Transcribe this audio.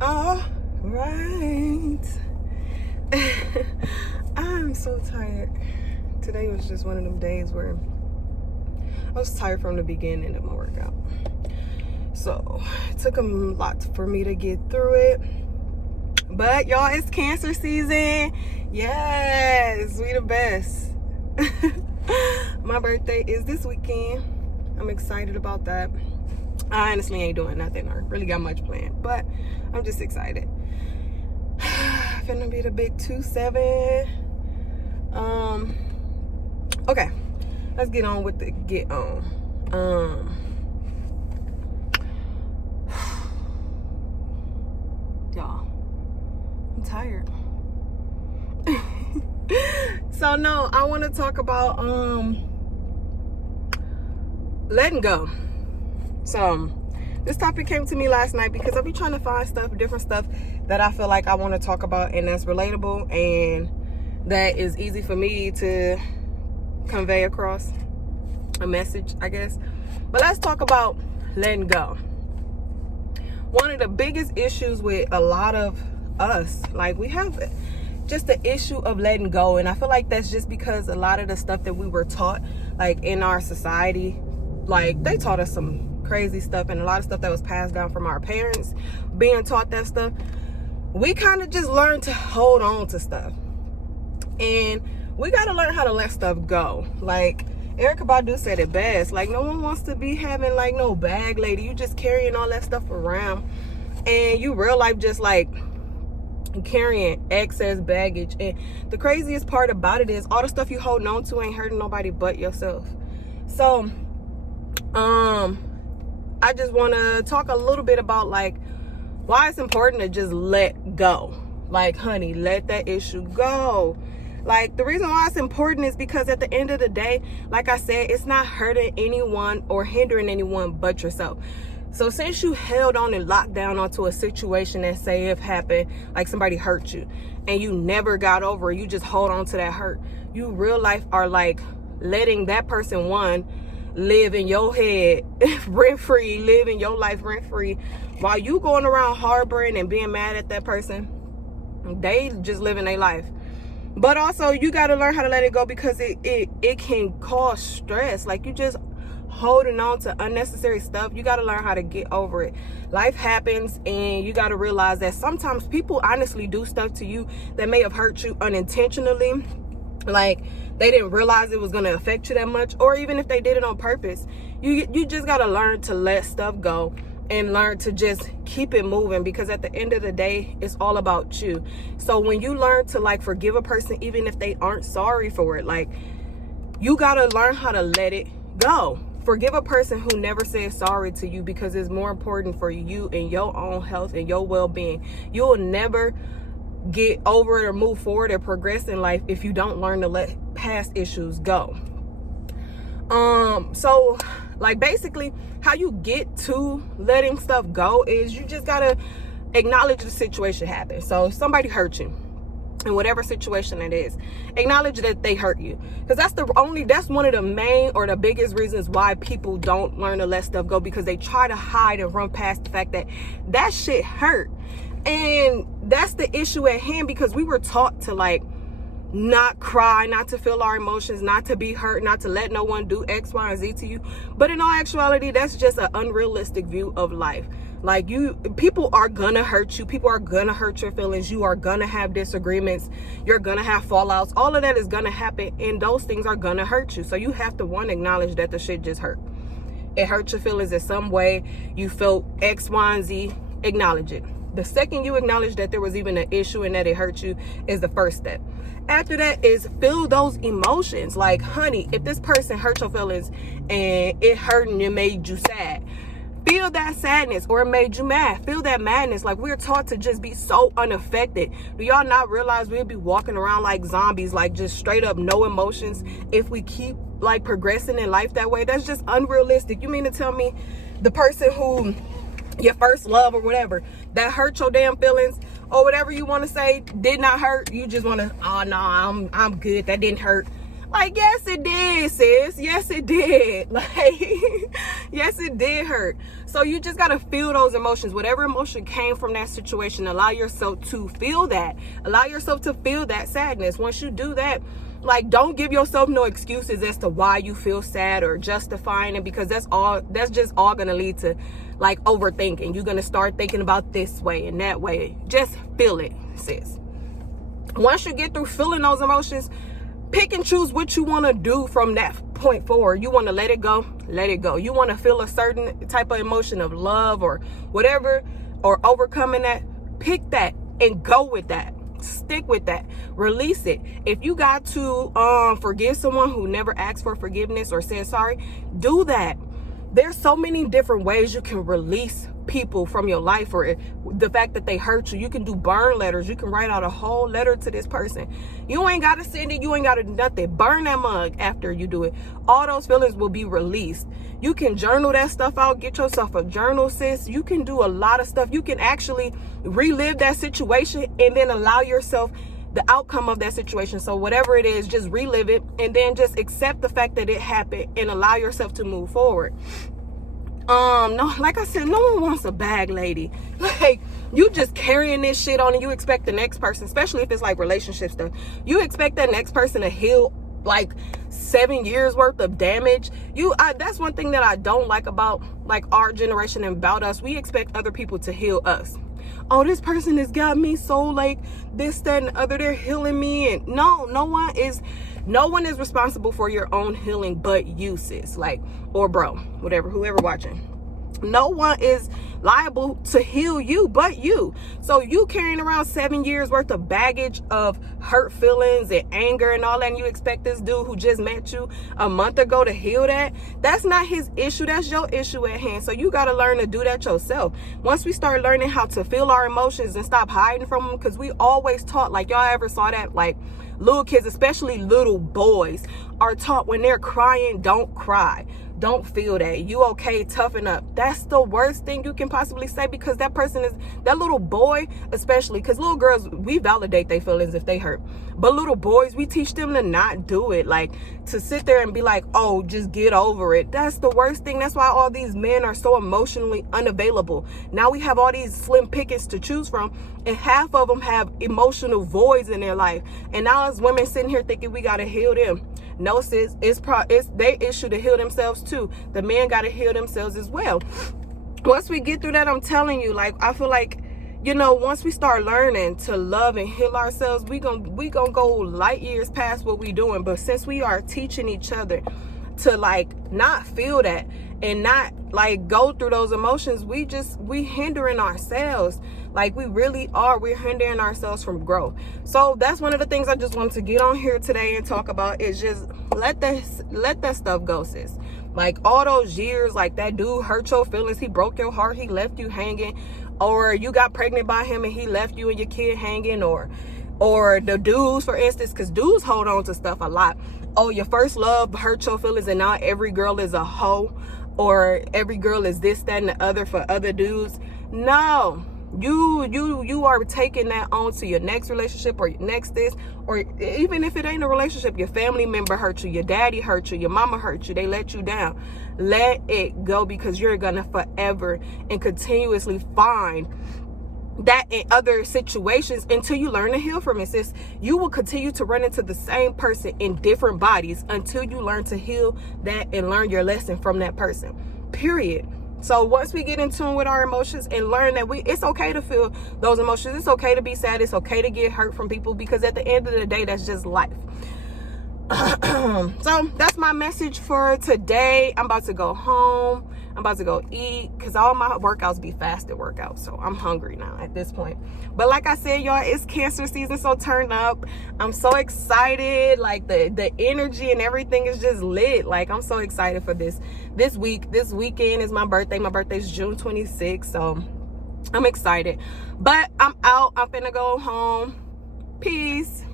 All right. I'm so tired. Today was just one of them days where I was tired from the beginning of my workout. So it took a lot for me to get through it. But y'all, it's cancer season. Yes, we the best. My birthday is this weekend. I'm excited about that. I honestly ain't doing nothing or really got much planned, but I'm just excited. Finna be the big 2-7. Okay, let's get on with the get on. Y'all, I'm tired. So no, I want to talk about letting go. So this topic came to me last night because I'll be trying to find different stuff that I feel like I want to talk about and that's relatable and that is easy for me to convey across a message, I guess. But let's talk about letting go. One of the biggest issues with a lot of us, like we have just the issue of letting go, and I feel like that's just because a lot of the stuff that we were taught, like in our society, like they taught us some crazy stuff and a lot of stuff that was passed down from our parents being taught that stuff. We kind of just learned to hold on to stuff, and we got to learn how to let stuff go. Like Erykah Badu said it best, like no one wants to be having like no bag lady. You just carrying all that stuff around and you real life just like carrying excess baggage. And the craziest part about it is all the stuff you holding on to ain't hurting nobody but yourself. So I just want to talk a little bit about like why it's important to just let go. Like, honey, let that issue go. Like, the reason why it's important is because at the end of the day, like I said, it's not hurting anyone or hindering anyone but yourself. So since you held on and locked down onto a situation that say if happened, like somebody hurt you and you never got over it, you just hold on to that hurt. You real life are like letting that person, one, live in your head rent-free, live in your life rent-free, while you going around harboring and being mad at that person. They just living their life. But also you got to learn how to let it go because it can cause stress. Like you just holding on to unnecessary stuff. You got to learn how to get over it. Life happens and you got to realize that sometimes people honestly do stuff to you that may have hurt you unintentionally. Like they didn't realize it was going to affect you that much, or even if they did it on purpose. You just got to learn to let stuff go and learn to just keep it moving, because at the end of the day, it's all about you. So when you learn to like forgive a person, even if they aren't sorry for it, like you got to learn how to let it go. Forgive a person who never said sorry to you, because it's more important for you and your own health and your well-being. You will never get over it or move forward or progress in life if you don't learn to let past issues go. So like basically how you get to letting stuff go is you just gotta acknowledge the situation happened. So if somebody hurt you in whatever situation it is, acknowledge that they hurt you, because that's one of the main or the biggest reasons why people don't learn to let stuff go, because they try to hide and run past the fact that that shit hurt. And that's the issue at hand, because we were taught to like not cry, not to feel our emotions, not to be hurt, not to let no one do X, Y, and Z to you. But in all actuality, that's just an unrealistic view of life. Like people are gonna hurt you. People are gonna hurt your feelings. You are gonna have disagreements. You're gonna have fallouts. All of that is gonna happen, and those things are gonna hurt you. So you have to, one, acknowledge that the shit just hurt. It hurt your feelings in some way. You felt X, Y, and Z. Acknowledge it. The second you acknowledge that there was even an issue and that it hurt you is the first step. After that is feel those emotions. Like, honey, if this person hurt your feelings and it hurt and it made you sad, feel that sadness, or it made you mad. Feel that madness. Like, we're taught to just be so unaffected. Do y'all not realize we'll be walking around like zombies, like just straight up no emotions, if we keep like progressing in life that way? That's just unrealistic. You mean to tell me the person who your first love or whatever that hurt your damn feelings or whatever you want to say did not hurt, you just want to, oh no, I'm good, that didn't hurt, Like, yes, it did, sis. Yes, it did. Like, yes, it did hurt. So you just got to feel those emotions. Whatever emotion came from that situation, allow yourself to feel that. Allow yourself to feel that sadness. Once you do that, like, don't give yourself no excuses as to why you feel sad or justifying it, because that's just all going to lead to, like, overthinking. You're going to start thinking about this way and that way. Just feel it, sis. Once you get through feeling those emotions, pick and choose what you want to do from that point forward. You want to let it go, let it go. You want to feel a certain type of emotion of love or whatever, or overcoming that, pick that and go with that. Stick with that. Release it. If you got to forgive someone who never asked for forgiveness or said sorry, do that. There's so many different ways you can release people from your life, or the fact that they hurt you. You can do burn letters. You can write out a whole letter to this person. You ain't got to send it. You ain't got to do nothing. Burn that mug after you do it. All those feelings will be released. You can journal that stuff out. Get yourself a journal, sis. You can do a lot of stuff. You can actually relive that situation and then allow yourself the outcome of that situation. So whatever it is, just relive it and then just accept the fact that it happened and allow yourself to move forward. No, like I said, no one wants a bag lady. Like, you just carrying this shit on and you expect the next person, especially if it's like relationship stuff, you expect that next person to heal like 7 years worth of damage. That's one thing that I don't like about like our generation and about us. We expect other people to heal us. Oh, this person has got me so like this, that, and the other, they're healing me. And no one is responsible for your own healing but you, sis. Like, or bro, whoever watching. No one is liable to heal you but you. So you carrying around 7 years worth of baggage of hurt feelings and anger and all that, and you expect this dude who just met you a month ago to heal that? That's not his issue. That's your issue at hand. So you got to learn to do that yourself. Once we start learning how to feel our emotions and stop hiding from them, because we always taught, like, y'all ever saw that, like, little kids, especially little boys, are taught when they're crying, don't cry. Don't feel that. You okay, toughen up. That's the worst thing you can possibly say, because that person is, that little boy, especially, because little girls, we validate their feelings if they hurt. But little boys, we teach them to not do it. Like, to sit there and be like, oh, just get over it. That's the worst thing. That's why all these men are so emotionally unavailable. Now we have all these slim pickings to choose from, and half of them have emotional voids in their life. And now as women sitting here thinking we got to heal them. No, sis, it's their issue to heal themselves too. The men got to heal themselves as well. Once we get through that, I'm telling you, like, I feel like, you know, once we start learning to love and heal ourselves, we gonna go light years past what we doing. But since we are teaching each other to like not feel that and not like go through those emotions, we hindering ourselves. Like, we really are. We're hindering ourselves from growth. So that's one of the things I just wanted to get on here today and talk about, is just let that stuff go, sis. Like, all those years, like, that dude hurt your feelings, he broke your heart, he left you hanging, or you got pregnant by him and he left you and your kid hanging, or the dudes, for instance, because dudes hold on to stuff a lot. Oh, your first love hurt your feelings and now every girl is a hoe, or every girl is this, that, and the other for other dudes. No. You are taking that on to your next relationship, or your next this, or even if it ain't a relationship, your family member hurt you, your daddy hurt you, your mama hurt you, they let you down. Let it go, because you're gonna forever and continuously find that in other situations until you learn to heal from it, sis. You will continue to run into the same person in different bodies until you learn to heal that and learn your lesson from that person, period. So once we get in tune with our emotions and learn that it's okay to feel those emotions, it's okay to be sad, it's okay to get hurt from people, because at the end of the day, that's just life. So that's my message for today. I'm about to go home. I'm about to go eat, because all my workouts be fasted workouts. So I'm hungry now at this point. But like I said, y'all, it's Cancer season, so turn up. I'm so excited. Like, the energy and everything is just lit. Like, I'm so excited for this week. This weekend is my birthday. My birthday's June 26th. So I'm excited. But I'm out. I'm finna go home. Peace.